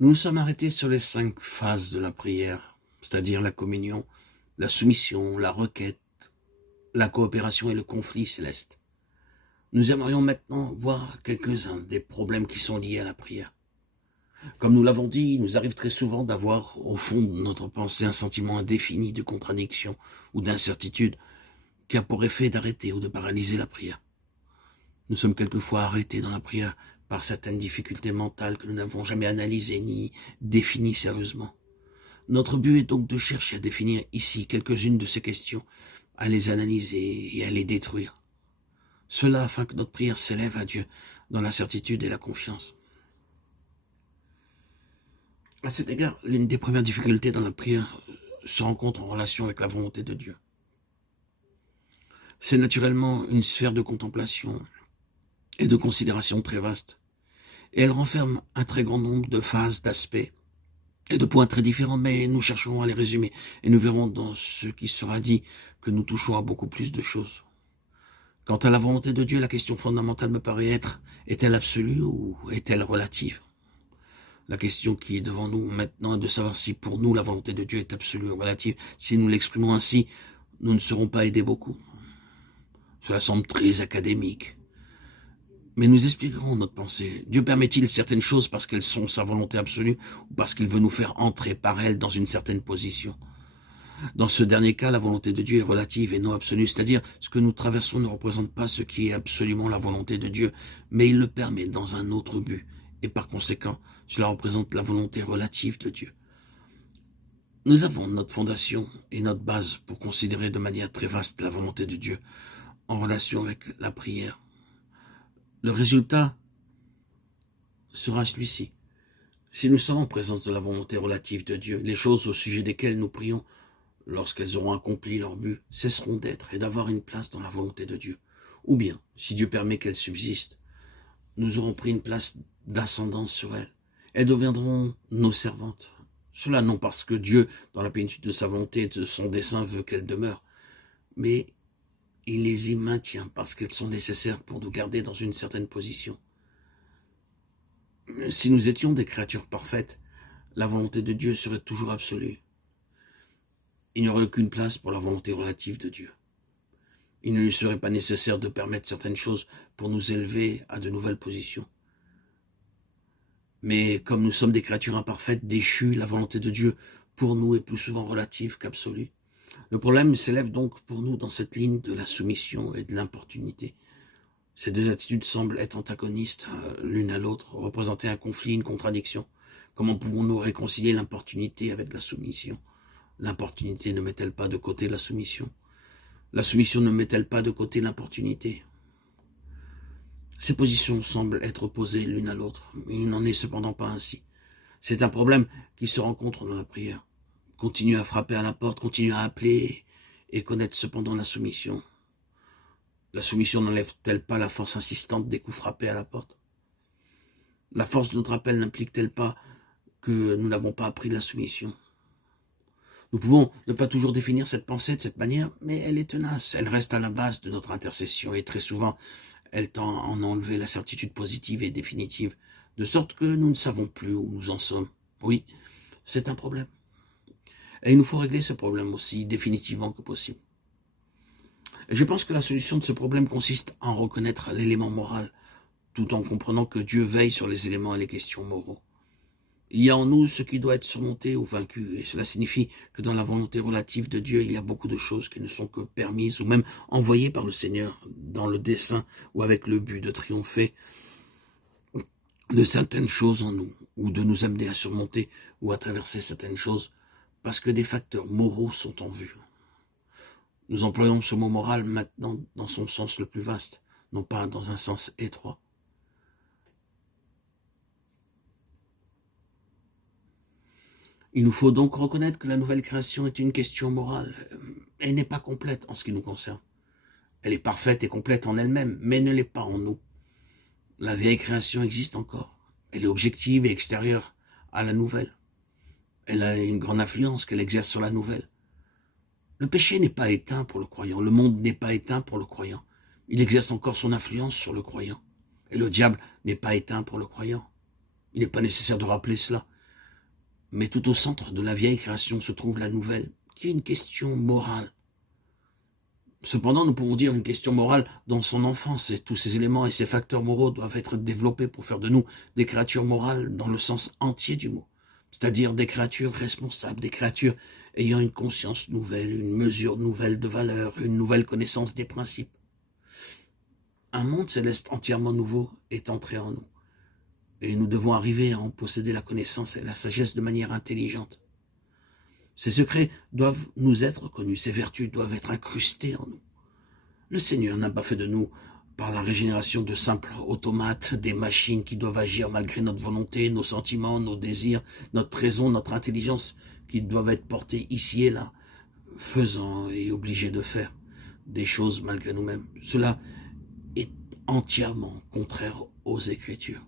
Nous nous sommes arrêtés sur les 5 phases de la prière, c'est-à-dire la communion, la soumission, la requête, la coopération et le conflit céleste. Nous aimerions maintenant voir quelques-uns des problèmes qui sont liés à la prière. Comme nous l'avons dit, il nous arrive très souvent d'avoir au fond de notre pensée un sentiment indéfini de contradiction ou d'incertitude qui a pour effet d'arrêter ou de paralyser la prière. Nous sommes quelquefois arrêtés dans la prière par certaines difficultés mentales que nous n'avons jamais analysées ni définies sérieusement. Notre but est donc de chercher à définir ici quelques-unes de ces questions, à les analyser et à les détruire. Cela afin que notre prière s'élève à Dieu dans la certitude et la confiance. À cet égard, l'une des premières difficultés dans la prière se rencontre en relation avec la volonté de Dieu. C'est naturellement une sphère de contemplation et de considération très vaste, et elle renferme un très grand nombre de phases, d'aspects et de points très différents, mais nous chercherons à les résumer, et nous verrons dans ce qui sera dit que nous touchons à beaucoup plus de choses. Quant à la volonté de Dieu, la question fondamentale me paraît être, est-elle absolue ou est-elle relative? La question qui est devant nous maintenant est de savoir si pour nous la volonté de Dieu est absolue ou relative. Si nous l'exprimons ainsi, nous ne serons pas aidés beaucoup. Cela semble très académique. Mais nous expliquerons notre pensée. Dieu permet-il certaines choses parce qu'elles sont sa volonté absolue ou parce qu'il veut nous faire entrer par elles dans une certaine position? Dans ce dernier cas, la volonté de Dieu est relative et non absolue, c'est-à-dire ce que nous traversons ne représente pas ce qui est absolument la volonté de Dieu, mais il le permet dans un autre but, et par conséquent, cela représente la volonté relative de Dieu. Nous avons notre fondation et notre base pour considérer de manière très vaste la volonté de Dieu en relation avec la prière. Le résultat sera celui-ci. Si nous sommes en présence de la volonté relative de Dieu, les choses au sujet desquelles nous prions, lorsqu'elles auront accompli leur but, cesseront d'être et d'avoir une place dans la volonté de Dieu. Ou bien, si Dieu permet qu'elles subsistent, nous aurons pris une place d'ascendance sur elles. Elles deviendront nos servantes. Cela non parce que Dieu, dans la plénitude de sa volonté et de son dessein, veut qu'elles demeurent, mais il les y maintient parce qu'elles sont nécessaires pour nous garder dans une certaine position. Si nous étions des créatures parfaites, la volonté de Dieu serait toujours absolue. Il n'y aurait aucune place pour la volonté relative de Dieu. Il ne lui serait pas nécessaire de permettre certaines choses pour nous élever à de nouvelles positions. Mais comme nous sommes des créatures imparfaites, déchues, la volonté de Dieu pour nous est plus souvent relative qu'absolue. Le problème s'élève donc pour nous dans cette ligne de la soumission et de l'importunité. Ces deux attitudes semblent être antagonistes l'une à l'autre, représenter un conflit, une contradiction. Comment pouvons-nous réconcilier l'importunité avec la soumission? L'importunité ne met-elle pas de côté la soumission? La soumission ne met-elle pas de côté l'importunité? Ces positions semblent être opposées l'une à l'autre, mais il n'en est cependant pas ainsi. C'est un problème qui se rencontre dans la prière. Continuer à frapper à la porte, continuer à appeler et connaître cependant la soumission. La soumission n'enlève-t-elle pas la force insistante des coups frappés à la porte? La force de notre appel n'implique-t-elle pas que nous n'avons pas appris la soumission? Nous pouvons ne pas toujours définir cette pensée de cette manière, mais elle est tenace, elle reste à la base de notre intercession et très souvent, elle tend à en enlever la certitude positive et définitive, de sorte que nous ne savons plus où nous en sommes. Oui, c'est un problème. Et il nous faut régler ce problème aussi définitivement que possible. Et je pense que la solution de ce problème consiste à en reconnaître l'élément moral, tout en comprenant que Dieu veille sur les éléments et les questions moraux. Il y a en nous ce qui doit être surmonté ou vaincu, et cela signifie que dans la volonté relative de Dieu, il y a beaucoup de choses qui ne sont que permises ou même envoyées par le Seigneur dans le dessein ou avec le but de triompher de certaines choses en nous, ou de nous amener à surmonter ou à traverser certaines choses, parce que des facteurs moraux sont en vue. Nous employons ce mot moral maintenant dans son sens le plus vaste, non pas dans un sens étroit. Il nous faut donc reconnaître que la nouvelle création est une question morale. Elle n'est pas complète en ce qui nous concerne. Elle est parfaite et complète en elle-même, mais ne l'est pas en nous. La vieille création existe encore. Elle est objective et extérieure à la nouvelle. Elle a une grande influence qu'elle exerce sur la nouvelle. Le péché n'est pas éteint pour le croyant. Le monde n'est pas éteint pour le croyant. Il exerce encore son influence sur le croyant. Et le diable n'est pas éteint pour le croyant. Il n'est pas nécessaire de rappeler cela. Mais tout au centre de la vieille création se trouve la nouvelle, qui est une question morale. Cependant, nous pouvons dire une question morale dans son enfance, et tous ces éléments et ces facteurs moraux doivent être développés pour faire de nous des créatures morales dans le sens entier du mot. C'est-à-dire des créatures responsables, des créatures ayant une conscience nouvelle, une mesure nouvelle de valeur, une nouvelle connaissance des principes. Un monde céleste entièrement nouveau est entré en nous. Et nous devons arriver à en posséder la connaissance et la sagesse de manière intelligente. Ces secrets doivent nous être connus, ces vertus doivent être incrustées en nous. Le Seigneur n'a pas fait de nous, par la régénération, de simples automates, des machines qui doivent agir malgré notre volonté, nos sentiments, nos désirs, notre raison, notre intelligence, qui doivent être portés ici et là, faisant et obligés de faire des choses malgré nous-mêmes. Cela est entièrement contraire aux Écritures.